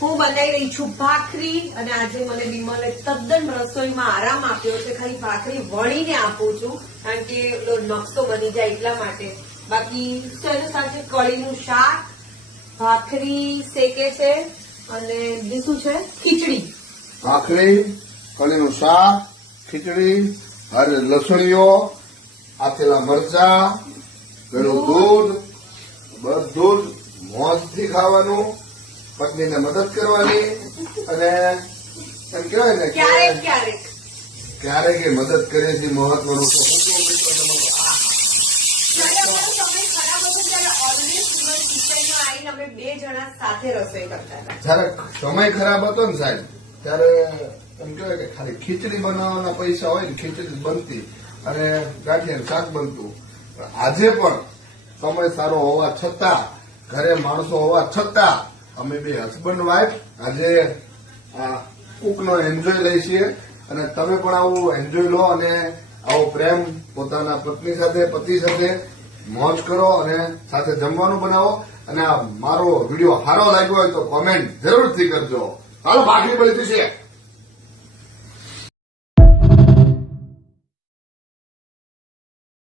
હું બનાવી રહી છું ભાખરી અને આજે મને વિમલે તદ્દન રસોઈમાં આરામ આપ્યો છે. ખાલી ભાખરી વણીને આપું છું કારણ કે નકશો બની જાય એટલા માટે. બાકી તેની સાથે કળીનું શાક, ભાખરી શેકે છે અને બીજું શું છે? ખીચડી. ભાખરી, કળીનું શાક, ખીચડી, અરે લસણીઓ, આથેલા મરચા, ગળું દૂધ, બધું જ મોજથી ખાવાનું, પત્નીને મદદ કરવાની અને એમ કહેવાય ને ક્યારેક ક્યારેક ક્યારેક એ મદદ કરે છે મહત્વનું. તો અમે બે જણા સાથે રસોઈ કરતા હતા. જયારે સમય ખરાબ હતો ને સાહેબ ત્યારે એમ કહેવાય કે ખાલી ખીચડી બનાવવાના પૈસા હોય ને ખીચડી બનતી અને ગાંઠિયાનું શાક બનતું. આજે પણ સમય સારો હોવા છતાં, ઘરે માણસો હોવા છતાં અમે બે હસબન્ડ વાઇફ આજે આ કુકનો એન્જોય લઈ છીએ અને તમે પણ આવું એન્જોય લો અને આવો પ્રેમ પોતાના પત્ની સાથે, પતિ સાથે મોજ કરો અને સાથે જમવાનું બનાવો. અને આ મારો વિડીયો સારો લાગ્યો હોય તો કોમેન્ટ જરૂરથી કરજો. ચાલો ભાખરી બની છે.